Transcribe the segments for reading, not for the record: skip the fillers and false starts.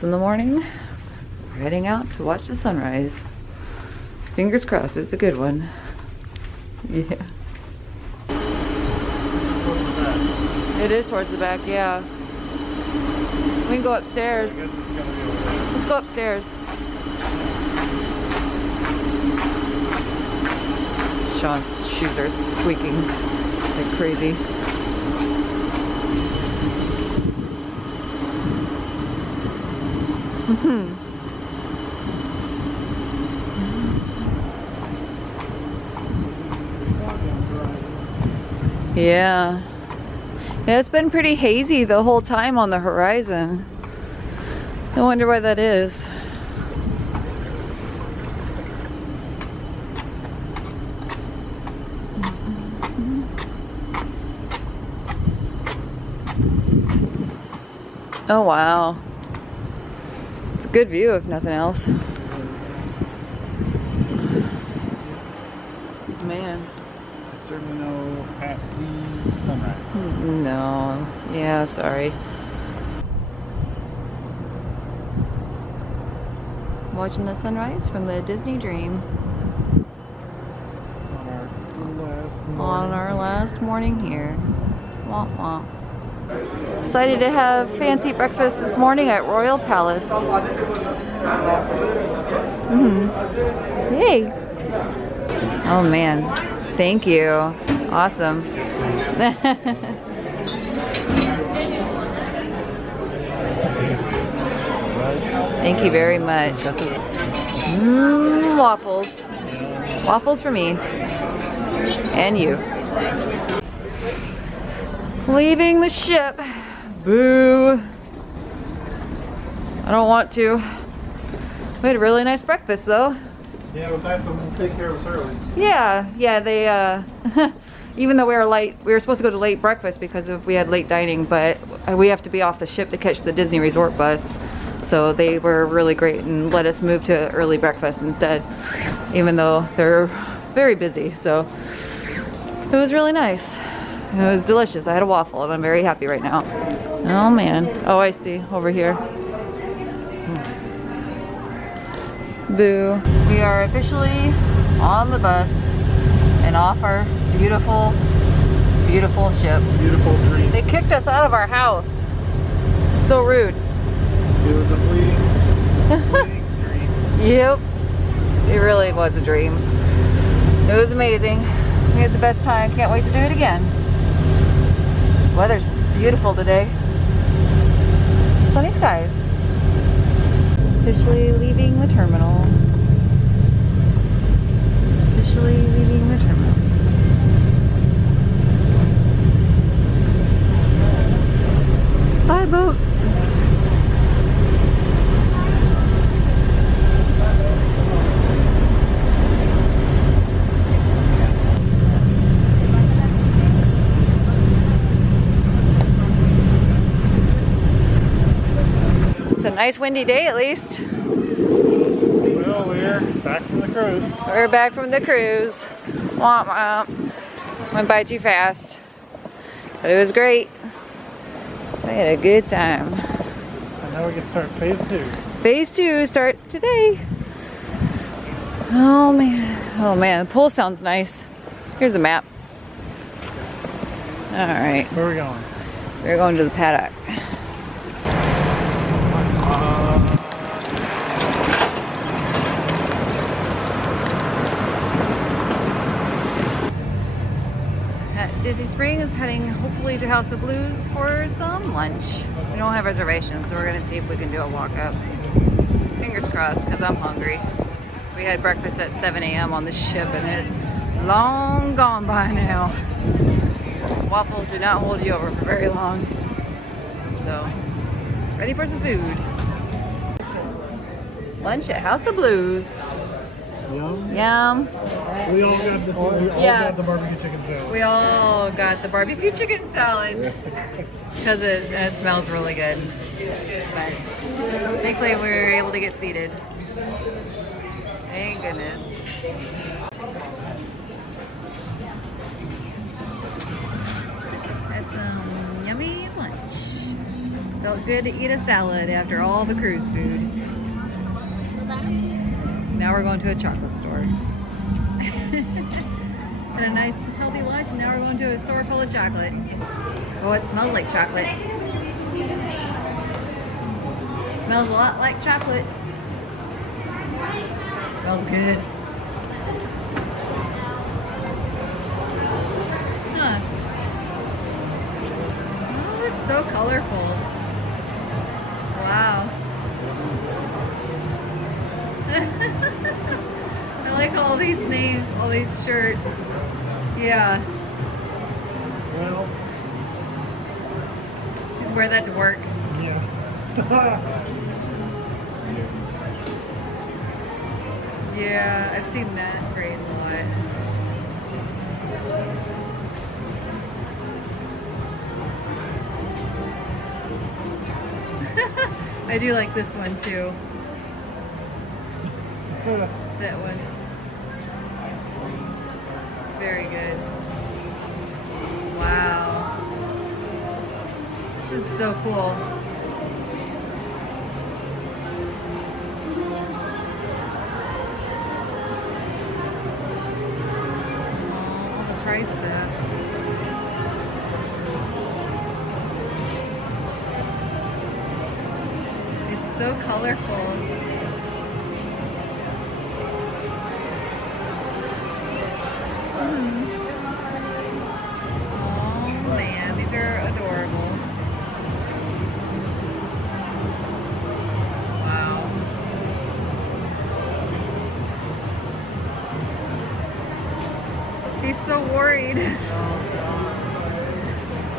6 in the morning. We're heading out to watch the sunrise. Fingers crossed, it's a good one. Yeah. It is towards the back, yeah. We can go upstairs. Let's go upstairs. Sean's shoes are squeaking like crazy. Yeah. Yeah, it's been pretty hazy the whole time on the horizon. I wonder why that is. Oh wow. It's a good view if nothing else. Man. Certainly no at-sea sunrise. No. Yeah, sorry. Watching the sunrise from the Disney Dream. On our last morning here. Wah wah. Decided to have fancy breakfast this morning at Royal Palace. Yay! Oh man, thank you. Awesome. Thank you very much. Waffles. Waffles for me. And you. Leaving the ship. Boo. I don't want to. We had a really nice breakfast though. Yeah, it was nice of them to take care of us early. Yeah, they, even though we were late, we were supposed to go to late breakfast because we had late dining, but we have to be off the ship to catch the Disney Resort bus. So they were really great and let us move to early breakfast instead, even though they're very busy. So it was really nice. It was delicious. I had a waffle and I'm very happy right now. Oh man. Oh, I see. Over here. Boo. We are officially on the bus and off our beautiful, beautiful ship. Beautiful dream. They kicked us out of our house. It's so rude. It was a fleeting dream. Yep. It really was a dream. It was amazing. We had the best time. Can't wait to do it again. Weather's beautiful today. Sunny skies. Officially leaving the terminal. Officially leaving the terminal. Bye, boat. It's a nice windy day at least. Well, we're back from the cruise. We're back from the cruise. Womp womp. Went by too fast. But it was great. I had a good time. And now we can start phase 2. Phase 2 starts today. Oh man. Oh man, the pool sounds nice. Here's a map. Alright. Where are we going? We're going to the paddock. Disney Springs, heading hopefully to House of Blues for some lunch. We don't have reservations, so we're gonna see if we can do a walk up. Fingers crossed, because I'm hungry. We had breakfast at 7 a.m. on the ship and it's long gone by now. Waffles do not hold you over for very long. So, ready for some food. Lunch at House of Blues. Yum. Yum. We all got the barbecue chicken salad. We all got the barbecue chicken salad because it smells really good. But thankfully we were able to get seated. Thank goodness. That's some yummy lunch. Felt good to eat a salad after all the cruise food. Now we're going to a chocolate store. Had a nice healthy lunch, and now we're going to a store full of chocolate. Oh, it smells like chocolate. Smells a lot like chocolate. Smells good. Huh. Oh, it's so colorful. Wow. I like all these names, all these shirts. Yeah. Well, Just wear that to work. yeah. Yeah, I've seen that phrase a lot. I do like this one too. That one's very good. Wow. This is so cool. All the pride stuff. It's so colorful. Oh man, these are adorable. Wow. He's so worried.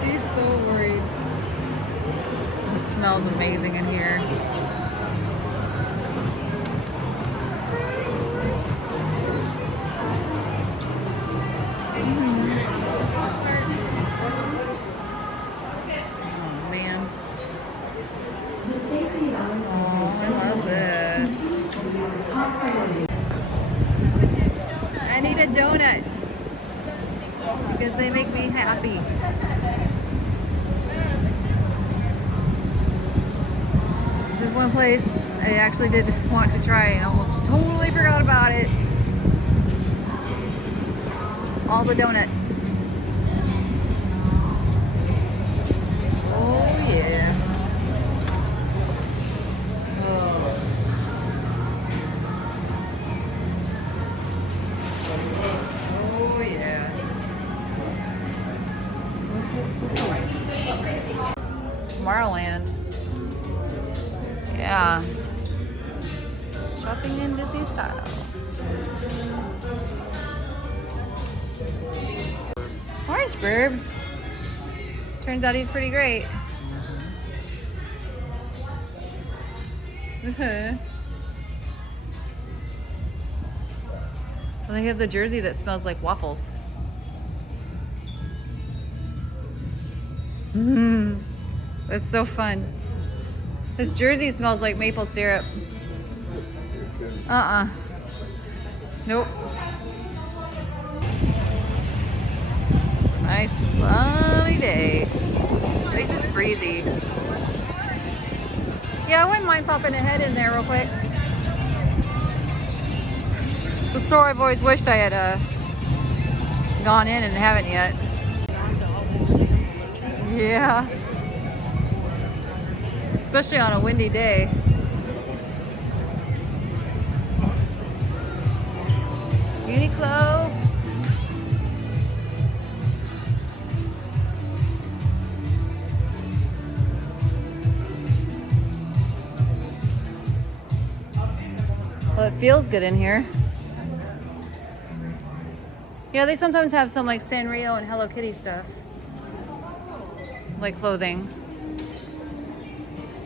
He's so worried. It smells amazing in here. I need a donut because they make me happy. This is one place I actually did want to try and almost totally forgot about it. All the donuts. Oh yeah. Oh yeah. Tomorrowland. Yeah. Shopping in Disney style. Orange Bird. Turns out he's pretty great. Well, they have the jersey that smells like waffles. That's so fun. This jersey smells like maple syrup. Nope. Nice sunny day. At least it's breezy. Yeah, I wouldn't mind popping a head in there real quick. It's a store I've always wished I had gone in and haven't yet. Yeah. Especially on a windy day. Uniqlo. Well, it feels good in here. Yeah, they sometimes have some like Sanrio and Hello Kitty stuff. Like clothing.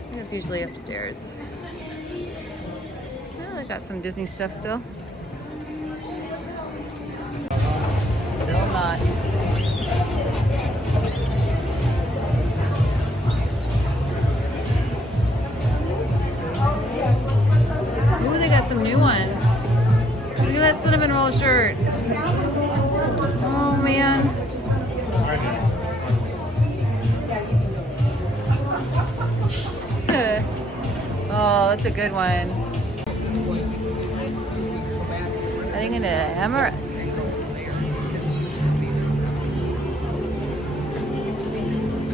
I think it's usually upstairs. Oh, they got some Disney stuff still. Still not. Ooh, they got some new ones. Look at that cinnamon roll shirt. Oh man. Oh, that's a good one. Heading into Emirates.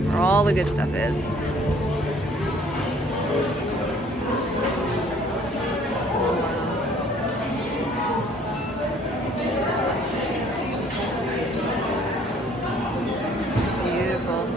Where all the good stuff is. Beautiful.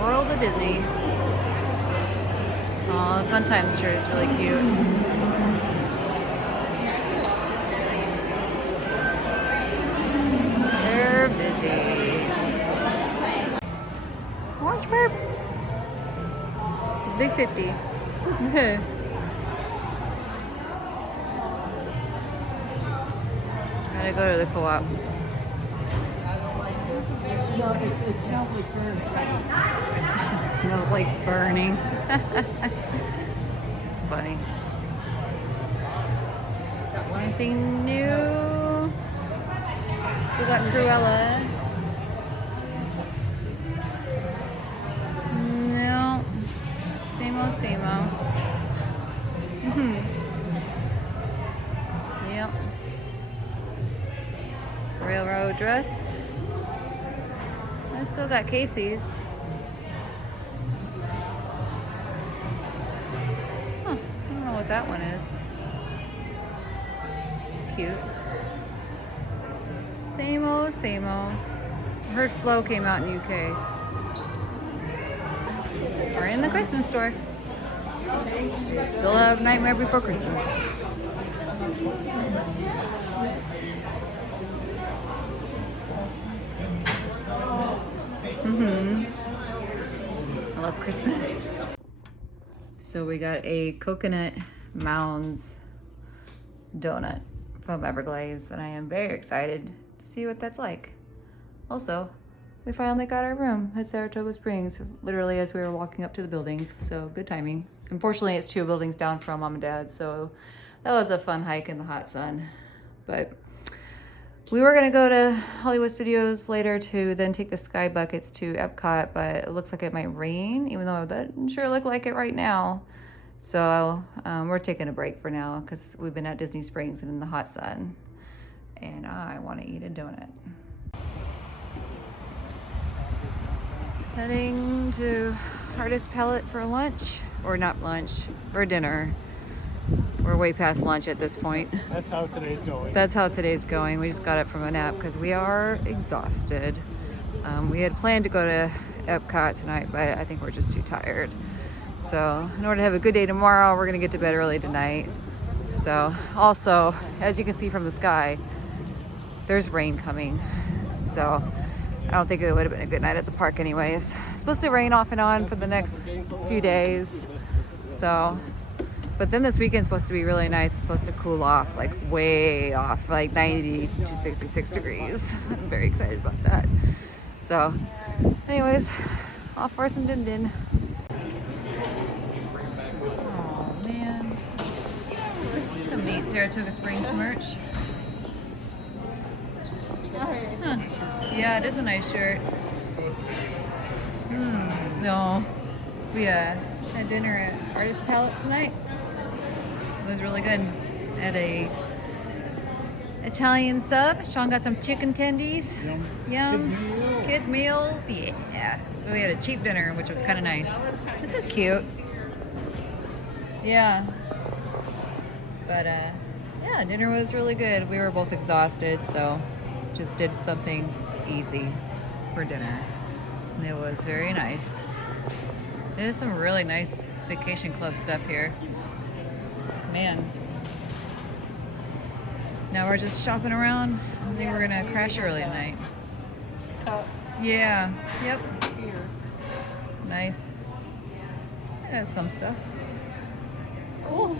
World of Disney. Oh, the Fun Times shirt is really cute. They're busy. Orange Burp. Big 50. Gotta go to the co-op. It smells like burning. It smells like burning. It's funny. Got one thing new. Still got Cruella. No. Same old, same old. Yep. Railroad dress. I still got Casey's. Huh, I don't know what that one is. It's cute. Same old, same old. I heard Flo came out in UK. We're in the Christmas store. Still have Nightmare Before Christmas. I love Christmas. So we got a coconut mounds donut from Everglades, and I am very excited to see what that's like. Also, we finally got our room at Saratoga Springs, literally as we were walking up to the buildings, so good timing. Unfortunately, it's 2 buildings down from Mom and Dad, so that was a fun hike in the hot sun. But we were gonna go to Hollywood Studios later to then take the sky buckets to Epcot, but it looks like it might rain, even though that doesn't sure look like it right now. So we're taking a break for now because we've been at Disney Springs and in the hot sun, and I want to eat a donut. Heading to Artist Palette for lunch, or not lunch, for dinner. We're way past lunch at this point. That's how today's going. That's how today's going. We just got up from a nap because we are exhausted. We had planned to go to Epcot tonight, but I think we're just too tired. So in order to have a good day tomorrow, we're gonna get to bed early tonight. So also, as you can see from the sky, there's rain coming. So I don't think it would have been a good night at the park anyways. It's supposed to rain off and on for the next few days. So, but then this weekend's supposed to be really nice. It's supposed to cool off, like way off, like 90 to 66 degrees. I'm very excited about that. So anyways, off for some din din. Oh man. Some neat Saratoga Springs merch. Huh. Yeah, it is a nice shirt. No. We had dinner at Artist Palette tonight. It was really good. At a Italian sub. Sean got some chicken tendies. Yum. Kids meals. Yeah. We had a cheap dinner, which was kind of nice. This is cute. Yeah. But yeah, dinner was really good. We were both exhausted, so just did something easy for dinner. And it was very nice. There's some really nice vacation club stuff here. Man. Now we're just shopping around. I think we're gonna crash early tonight. Yeah. Yep. Nice. I got some stuff. Cool.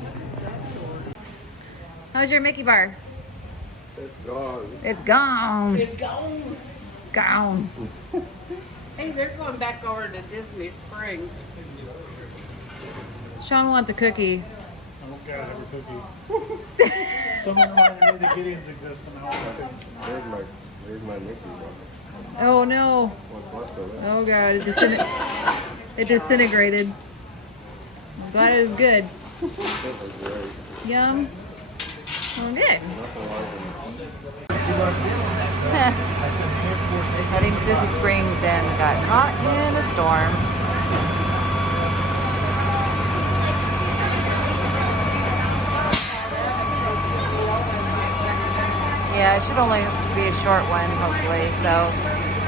How's your Mickey bar? It's gone. It's gone. It's gone. Gone. Hey, they're going back over to Disney Springs. Sean wants a cookie. Oh God, I have a cookie. Someone reminded me that Gideon's exist and I want a cookie. There's my Mickey one. Oh no. What's left of it? Oh God, it disintegrated. I'm glad it was good. That was great. Yum. Oh, good. Nothing like it. Heading to Disney Springs and got caught in a storm. Yeah, it should only be a short one, hopefully. So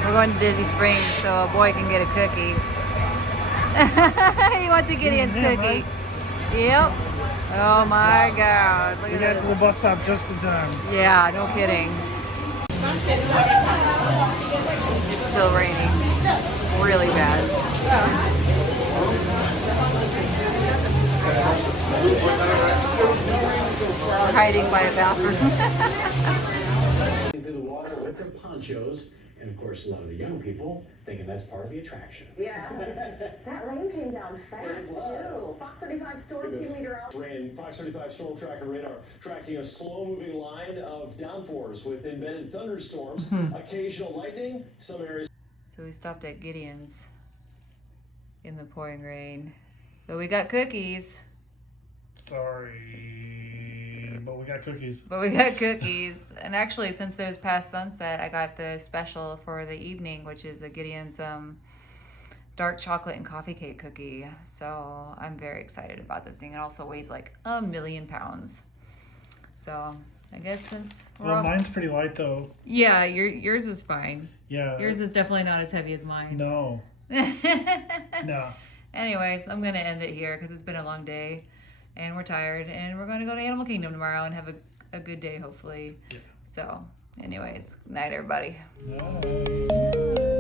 we're going to Disney Springs so a boy can get a cookie. He wants a Gideon's cookie. Yep. Oh my God. Look We at got this. to the bus stop just in time. Yeah, no kidding. It's still raining. Really bad. We're hiding by a bathroom. Into the water with their ponchos, and of course a lot of the young people thinking that's part of the attraction. Yeah, that rain came down fast too. Fox 35 storm team leader out. Rain, Fox 35 storm tracker radar tracking a slow-moving line of downpours with embedded thunderstorms, occasional lightning, some areas. So we stopped at Gideon's in the pouring rain. But we got cookies. Sorry, but we got cookies. And actually, since it was past sunset, I got the special for the evening, which is a Gideon's dark chocolate and coffee cake cookie. So I'm very excited about this thing. It also weighs like 1,000,000 pounds. So I guess since we're Well, all... mine's pretty light though. Yeah, yours is fine. Yeah. Yours is definitely not as heavy as mine. No. No. Anyways, I'm gonna end it here because it's been a long day and we're tired and we're gonna go to Animal Kingdom tomorrow and have a good day hopefully. Yeah. So anyways, good night everybody. No.